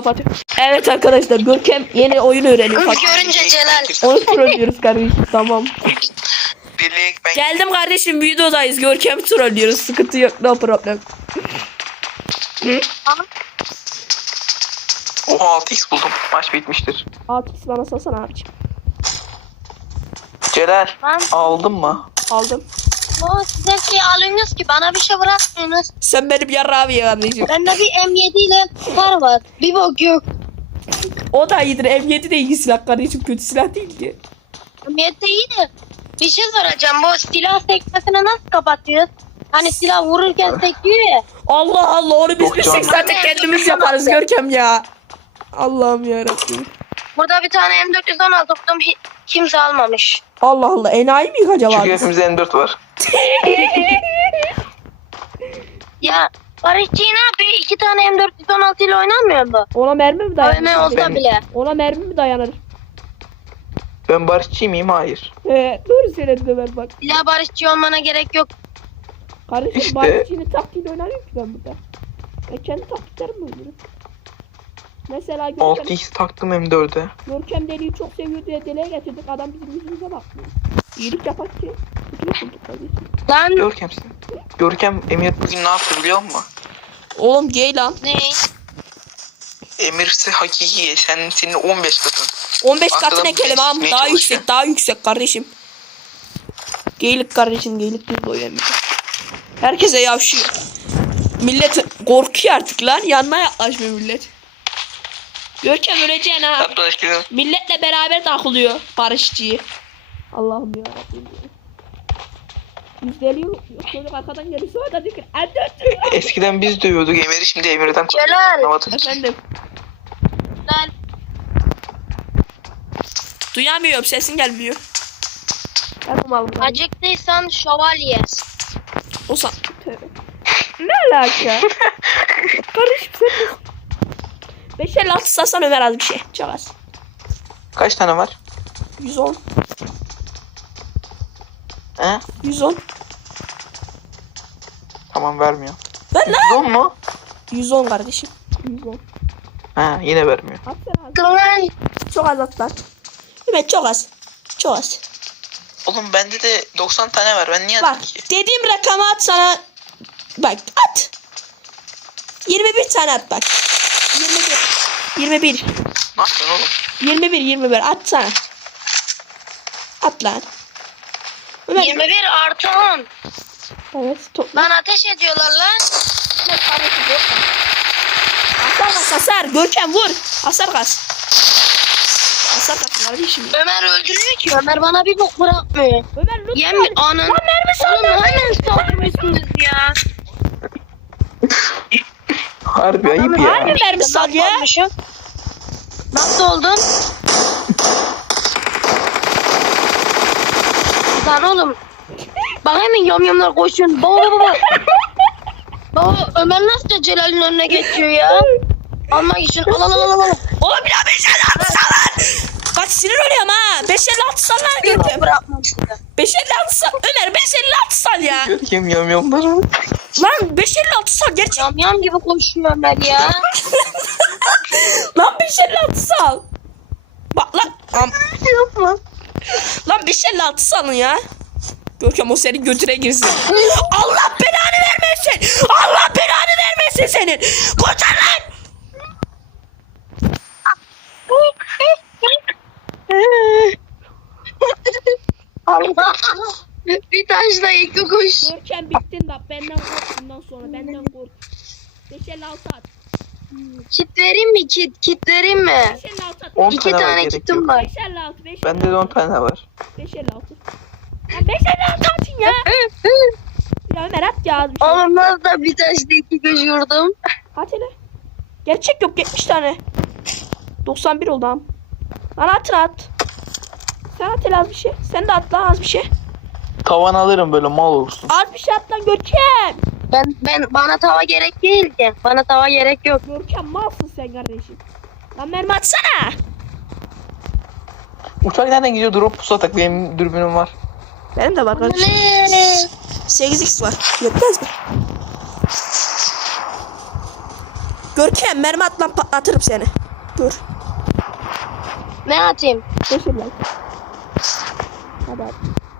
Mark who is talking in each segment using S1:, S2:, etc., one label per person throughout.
S1: kapatıyorum. Evet arkadaşlar, Görkem yeni oyun öğreniyor.
S2: Kız görünce Celal.
S1: Onu trollüyoruz kardeşim, tamam.
S3: Birlik ben
S1: Geldim kardeşim, videodayız. Görkem trollüyoruz. Sıkıntı yok, no problem.
S3: Oha 6x buldum. Maç bitmiştir.
S1: 6x bana salsana abicim.
S3: Celal
S2: Ben
S3: aldın mı?
S1: Aldım.
S2: o size şey alıyorsunuz ki bana bir şey bırakmıyorsunuz.
S1: Sen benim yarrağımı ye kardeşim.
S2: Bende bir M7 ile var var. Bir bok yok.
S1: O da iyidir. M7 de iyi silah kardeşim. Kötü silah değil ki.
S2: M7 iyi de bir şey soracağım. Bu silah sekmesini nasıl kapatıyoruz? Hani silah vururken sekiyor ya.
S1: Allah Allah, onu biz
S3: Yok
S1: bilsek
S3: canım.
S1: zaten kendimiz yaparız Görkem ya. Allah'ım yarabbim.
S2: Burada bir tane M416 buldum. Kimse almamış.
S1: Allah Allah, enayi miyiz acaba?
S3: Çünkü
S1: biz?
S3: hepimizde M4 var.
S2: Ya Barışçı ne yapıyor? 2 tane M416 ile oynamıyor mu?
S1: Ona mermi mi
S2: AVM
S1: dayanır?
S2: olsa
S3: Ben-
S2: bile.
S1: Ona mermi mi dayanır?
S3: Ben barışçı mıyım? Hayır.
S1: Doğru söyledin Ömer bak.
S2: Silah Barışçı olmana gerek yok.
S1: Kardeşim
S3: İşte-
S1: Barışçı'nın taktiğiyle oynamıyorum ki ben burada. Ben kendi taktiklerimi oynuyorum. Mesela Görkem,
S3: 6x taktım M4'e.
S1: Görkem deliği çok seviyor diye deliğe getirdik. Adam bizim yüzümüze bakmıyor. İyilik yapak ki. Kötülük bulduk kardeşim.
S2: Lan
S3: Görkem'sin. Görkem Emir bugün ne yaptı biliyor musun?
S1: Oğlum gay lan.
S2: ne?
S3: Emir'si hakiki. Senin 15 katın.
S1: 15
S3: Arkadan
S1: katı ne
S3: bu
S1: kelime abi?
S3: değiştirmeye
S1: Daha
S3: çalışıyor.
S1: yüksek, daha yüksek kardeşim. Geylik kardeşim, geylik bir boyu emmi. Herkese yavşıyor. Millet korkuyor artık lan. Yanına yaklaşmıyor millet. Görkem öleceksin ha.
S3: Hatta eskiden
S1: Milletle beraber takılıyor barışçıyı. Allah'ım yarabbim. Yüzdeliyor. Çocuk arkadan geliyor. Sonra da diyor ki
S3: eskiden biz dövüyorduk Emir'i, şimdi Emir'den
S2: Celal.
S3: anlamadım.
S1: efendim.
S2: Lan
S1: Duyamıyorum, sesin gelmiyor. Yapım aldım.
S2: acıktıysan şövalye.
S1: O san. Tövbe. Ne alaka? Karışım sen de. 556 satsan Ömer az bir şey. Çok az.
S3: Kaç tane var?
S1: 110.
S3: He?
S1: 110.
S3: Tamam vermiyor.
S1: Ver lan.
S3: 110 mu?
S1: 110 kardeşim. 110.
S3: He yine vermiyor.
S1: At sen az.
S2: Lan
S1: Çok az at lan. Evet çok az. Çok az.
S3: Oğlum bende de 90 tane var. Ben niye
S1: Bak
S3: atayım ki?
S1: dediğim rakamı at sana. Bak at. 21 tane at bak. 21. 21.
S3: Ne yapıyorsun oğlum?
S1: 21 at sana. At lan. Ömer,
S2: 21 artı 10.
S1: evet topla.
S2: Lan ateş ediyorlar lan.
S1: Hasar kas hasar. Görkem vur. Hasar kas. Hasar kas kardeşim.
S2: Ömer öldürüyor ki. Ömer bana bir bok bırakmıyor.
S1: Ömer lütfen.
S2: Yem anın.
S1: Lan mermi
S2: Oğlum hemen saldırıyorsunuz ya.
S3: Harbi ayıp
S1: Harbi
S3: ya.
S1: mermi sal ya.
S2: Olmuşum. Nasıl oldun? Lan oğlum. Bak hemen yamyamlar koşuyor. Baba. Baba Ömer nasıl da Celal'in önüne geçiyor ya? Almak için al.
S1: Oğlum bir daha 556 sal lan. Bak sinir oluyorum ha. 556 sal lan Görkem.
S2: Bırakmamıştı.
S1: 556 sal. Ömer 556 sal ya.
S3: Görkem yamyamlar.
S1: Lan 556 sal gerçek.
S2: Yamyam gibi koşuyor Ömer ya.
S1: Lan 556 sal. Bak lan.
S3: Yapma.
S1: Lan 556 salın ya. Görkem o senin götüne girsin. Allah belanı vermesin. Allah belanı vermesin senin. Kurtar lan.
S2: Allah. Bir taşla iki kuş.
S1: Görkem bittin bak, benden kork bundan sonra, benden kork. 556 at.
S2: Kit vereyim mi kit? Kit vereyim mi?
S1: 556 at.
S3: 10
S2: İki
S3: tane var,
S2: tane
S3: gerek
S2: kitim
S3: yok.
S2: var.
S1: 556 556.
S3: Bende de 10 tane var.
S1: 556. Lan 556 atın ya. Ya Ömer at ya az bir şey.
S2: Oğlum nasıl da bir taşla iki kuş vurdum.
S1: At hele. Gerçek yok 70 tane. 91 oldu am. Lan atın at. Sen at hele az bir şey. Sen de at lan az bir şey.
S3: Tavan alırım böyle mal olsun.
S1: Az bir şey at lan Görkem.
S2: Ben bana tava gerek değil ki. Bana tava gerek yok.
S1: Görkem malsın sen kardeşim. Lan mermi atsana.
S3: Uçak nereden gidiyor? Drop pusu atak. Benim dürbünüm var.
S1: Benim de var kardeşim.
S2: Ne?
S1: 8x var. Yetmez mi? Görkem mermi at lan, patlatırım seni. Dur.
S2: Ne atayım?
S1: Boş ver lan. Hadi abi.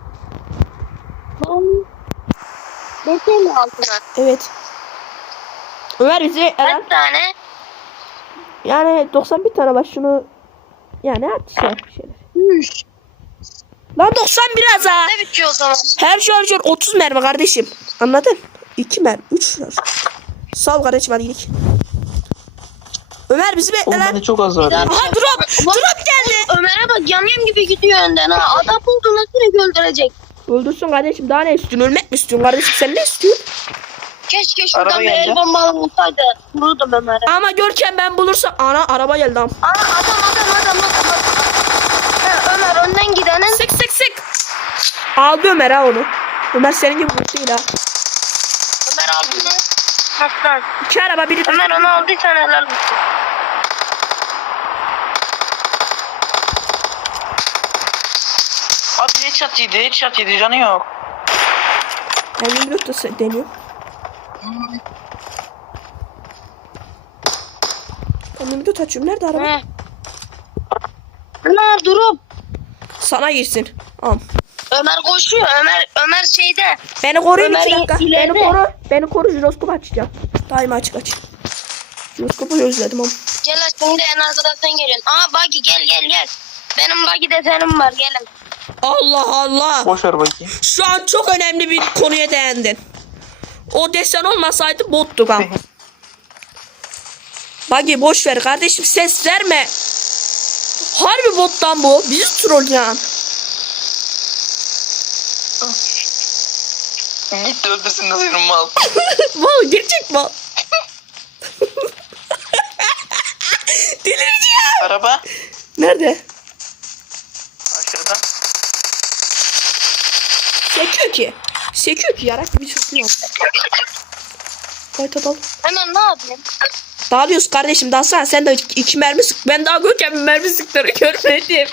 S2: Bekleyin mi altına?
S1: Evet. Ömer bizi Eren.
S2: Kaç tane?
S1: Yani 91 tane var, şunu yani at şey bir şeyler.
S2: 3.
S1: Lan 90 biraz ha.
S2: Ne bitiyor o zaman?
S1: Her şarjör 30 mermi kardeşim. Anladın? 2 mermi, 3 şarjör. Sağ ol kardeşim, hadi gidelim. Ömer bizi bekle
S3: Oğlum
S1: lan.
S3: bende çok az var ya.
S1: Aha drop. Drop geldi.
S2: Ömer'e bak yamyam gibi gidiyor önden ha. Adam bulduğunda sürekli öldürecek.
S1: Öldürsün kardeşim, daha ne istiyorsun? Ölmek mi istiyorsun kardeşim? Sen ne istiyorsun?
S2: Keşke şuradan
S3: Araba
S2: bir
S3: geldi.
S2: el bombalı olsaydı. Vururdum Ömer'e.
S1: Ama Görkem ben bulursam. Ana araba geldi am.
S2: Aa adam. Ha, Ömer önden gidenin.
S1: Sık sık sık. Aldı Ömer ha onu. Ömer senin gibi vurdu değil ha.
S2: Ömer aldı mı? Aslan.
S1: 2 araba biri.
S2: Ömer onu aldıysan helal olsun.
S3: Abi headshot yedi canı yok.
S1: Ben 24 da deniyorum. Ben 24 açıyorum. Nerede araba?
S2: He. Ömer durup.
S1: Sana girsin. Am.
S2: Ömer koşuyor. Ömer şeyde.
S1: Beni koruyun
S2: Ömer
S1: 2 dakika. Beni
S2: ileride.
S1: koru. Beni koru. Jiroskopu açacağım. Daima açık aç. Jiroskopu özledim am.
S2: Celal şimdi en arkadan sen geliyorsun. Aa Buggy gel. Benim Buggy desenim var gelin.
S1: Allah Allah.
S3: Boş ver bakayım.
S1: Şu an çok önemli bir konuya değindin. O desen olmasaydı bottu am. Bagi boş ver kardeşim, ses verme. Harbi bottan bu. Bizi trollayan.
S3: Git de öldürsün de senin mal.
S1: Mal gerçek mal. Delireceğim.
S3: Araba.
S1: Nerede?
S3: Aşağıda.
S1: Sekiyor ki yarak gibi çıkıyor. Kayıt atalım.
S2: Hemen ne yapayım?
S1: Dağılıyoruz kardeşim, dalsana sen de 2 mermi sık. Ben daha görken bir mermi sıktığını görmedim.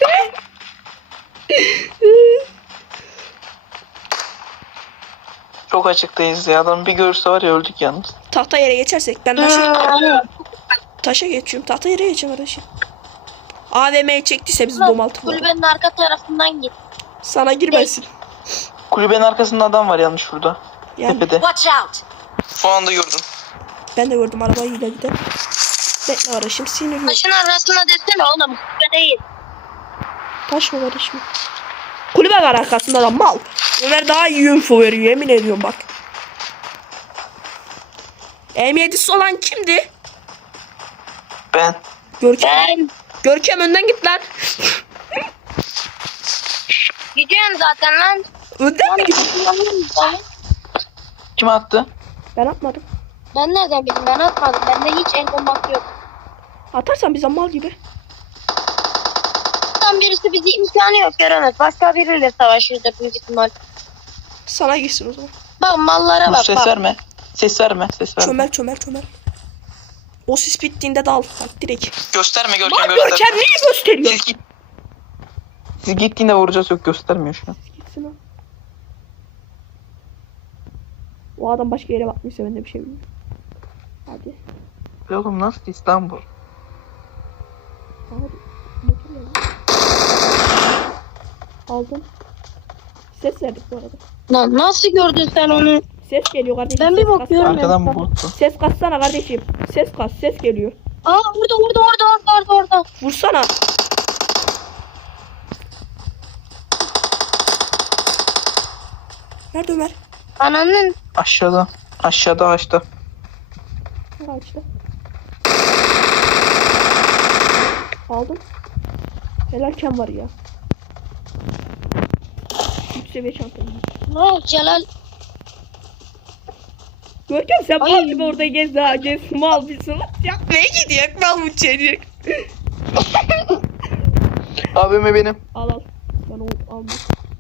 S3: Çok açıktayız ya. Adam bir görürse var ya öldük yalnız.
S1: Tahta yere geçersek ben taşa geçiyorum. Tahta yere geçeceğim kardeşim. AVM'ye çektiyse biz dom altı var.
S2: Kulübenin arka tarafından git.
S1: Sana girmesin.
S3: Kulübenin arkasında adam var yanlış şurada.
S1: Yani
S3: Tepede.
S2: Watch out.
S3: Şu anda gördüm.
S1: ben de gördüm arabayı giden. Bekle kardeşim, sinirli.
S2: Taşın arasına desene oğlum. Kulübe değil.
S1: Taş mı kardeşim? Kulübe var arkasında da mal. Ömer daha iyi info veriyor, yemin ediyorum bak. M7'si olan kimdi?
S3: Ben.
S1: Görkem.
S2: Ben
S1: Görkem önden git lan.
S2: gidiyorum zaten lan.
S1: Önden mi git?
S3: Kim attı?
S1: Ben atmadım.
S2: Ben nereden bileyim, ben atmadım. Bende hiç el bombası yok.
S1: Atarsan bize mal gibi.
S2: Tam birisi bizi imkanı yok göremez. Başka biriyle savaşırdı büyük ihtimal.
S1: Sana girsin o zaman.
S2: Bak mallara
S3: Dur,
S2: bak
S3: ses
S2: bak.
S3: verme. Ses verme.
S1: Çömel. O sis bittiğinde dal. Bak direkt.
S3: Gösterme
S1: Bak
S3: Görkem
S1: Görkem niye gösteriyor?
S3: Siz git. Siz gittiğinde vuracağız, yok göstermiyor şu an.
S1: Gitsin o. O adam başka yere bakmışsa ben de bir şey bilmiyorum. Hadi.
S3: Ya oğlum nasıl İstanbul?
S1: Hadi. Motor geldi. Aldım. Ses verdik bu arada.
S2: Lan nasıl gördün sen onu?
S1: Ses geliyor kardeşim.
S2: Ben bir
S1: ses
S2: bakıyorum.
S1: katsana.
S3: Arkadan mı vurdu?
S1: Ses katsana kardeşim. Ses kas. Ses geliyor.
S2: Aa orada.
S1: Vursana. Nerede Ömer?
S2: Ananın.
S3: Aşağıda. Aşağıda ağaçta.
S1: Ağaçta. Aldım. Helalken var ya. 3 seviye çantam.
S2: Oh Celal.
S1: Görkem sen
S2: Ay.
S1: mal gibi orada gez daha gez. Mal bir sıvı yapmaya gidiyor. Mal bu çocuk.
S3: AVM benim.
S1: Al. Ben o aldım.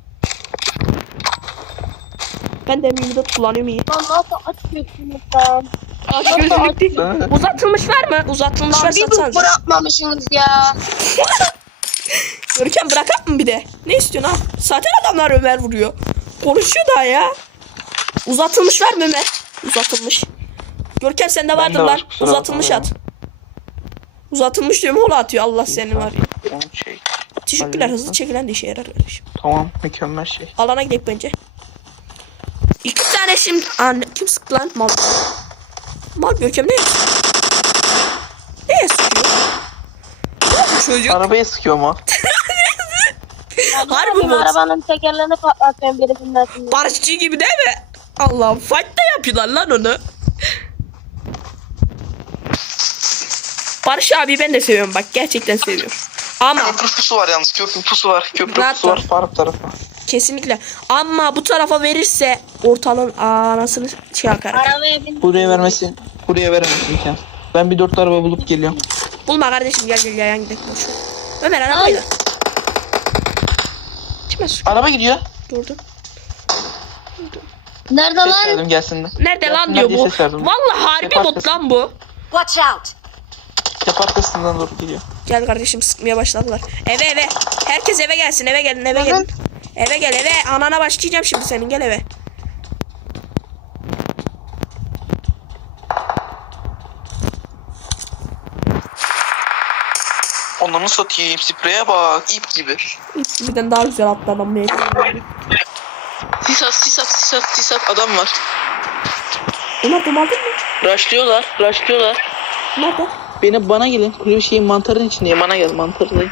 S1: Ben de M24 kullanıyorum iyi.
S2: Lan nasıl açıyorsunuz lan?
S1: Aç gözlük değil.
S3: Ha.
S1: Uzatılmış var mı? Uzatılmış
S2: Lan
S1: var
S2: bir dur
S1: satsanız.
S2: bırakmamışsınız ya.
S1: Görkem bırakak mı bir de? Ne istiyorsun ha? Zaten adamlar Ömer vuruyor. Konuşuyor daha ya. Uzatılmış var mı Ömer? Uzatılmış. Görkem sende
S3: Ben
S1: vardır
S3: de
S1: lan.
S3: var, kusura
S1: Uzatılmış
S3: bakma
S1: at. Uzatılmış diyorum ola atıyor. Allah seni var ya.
S3: Tamam, şey.
S1: Teşekkürler. Hızlı
S3: Hallettim.
S1: çekilen de işe yarar kardeşim.
S3: Tamam mükemmel şey.
S1: Alana gidelim bence. 2 tane şimdi. Anne kim sıktı lan? Mal. Mal Görkem ne? Neye sıkıyor? Bu çocuk.
S3: Arabaya sıkıyor mu?
S1: Harbi
S2: Benim
S1: mi?
S2: arabanın tekerlerini patlatıyorum birisinden şimdi.
S1: Barışçı gibi değil mi? Allah'ım fight da yapıyorlar lan onu. Barış abi ben de seviyorum bak gerçekten seviyorum. Ama
S3: Köprü pusu var yalnız. Köprü pusu var. Köprü
S1: Rahat
S3: pusu var.
S1: ol.
S3: Faruk tarafı.
S1: kesinlikle. Ama bu tarafa verirse ortalığın anasını şey yakar.
S2: Arabaya bin.
S3: Buraya vermesi. Buraya veremez imkan. Ben bir 4 araba bulup geliyorum.
S1: Bulma kardeşim gel yayan gidelim boş ver. Ömer arabayla. Kime sıkıyor?
S3: Araba gidiyor.
S1: Durdum.
S2: Nerede
S3: Ses
S2: lan?
S3: verdim gelsinler.
S1: Nerede lan
S3: Gelsinler
S1: diyor
S3: diye
S1: bu.
S3: ses verdim.
S1: Vallahi harbi
S3: Yapar
S1: bot
S3: mısın?
S1: lan bu.
S4: Watch out!
S3: Tepe arkasından doğru geliyor.
S1: Gel kardeşim sıkmaya başladılar. Eve. Herkes eve gelsin eve gelin eve gelin. Eve gel eve. Anana başlayacağım şimdi senin gel eve.
S3: Onları satayım. Spreye bak. İp gibi.
S1: Birden daha güzel attı adam mevcut.
S3: Sis at. Adam var.
S1: Ömer domaldın mı?
S3: Rushlıyorlar.
S1: Nerede?
S3: Bana gelin. Kulübe şeyin mantarın içindeyim. Bana gel mantarlayın.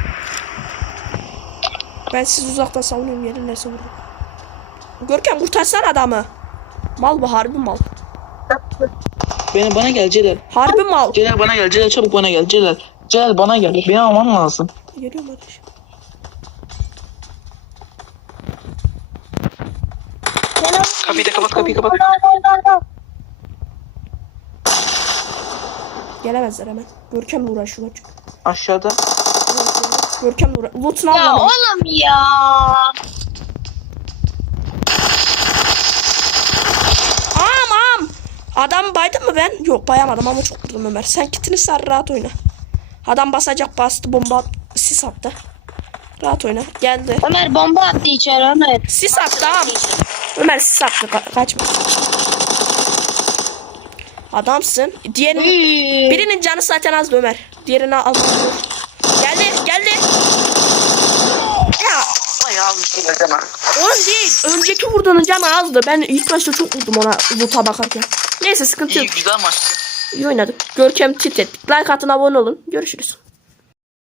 S1: Ben sizi uzaktan savunuyorum yerin neresi vurdum. Görkem kurtarsana adamı. Mal bu harbi mal.
S3: Bana gel Celal.
S1: Harbi mal.
S3: Celal bana gel. Celal çabuk bana gel. Celal bana gel. Beni alman lazım.
S1: Geliyorum kardeşim.
S3: Kapıyı da kapat.
S1: Gelemezler hemen. Görkemle uğraşıyorlar çünkü.
S3: Aşağıda.
S1: Görkemle uğraşıyorlar. Loot'unu
S2: Ya
S1: al.
S2: oğlum ya.
S1: Am. Adam baydım mı ben? Yok bayamadım ama çok vurdum Ömer. Sen kitini sar rahat oyna. Adam basacak bastı bomba sis attı. Rahat oyna. Geldi.
S2: Ömer bomba attı içeri Ömer.
S1: Sis attı tamam. Ömer sis attı kaçma. Adamsın. Birinin canı zaten azdı Ömer. Diğerini al. Geldi. Ya. Onun değil. Önceki vurduğunun canı azdı. Ben ilk başta çok vurdum ona loot'a bakarken. Neyse sıkıntı yok.
S3: güzel maçtı.
S1: İyi oynadık. Görkem titrettik. Like atın abone olun. Görüşürüz.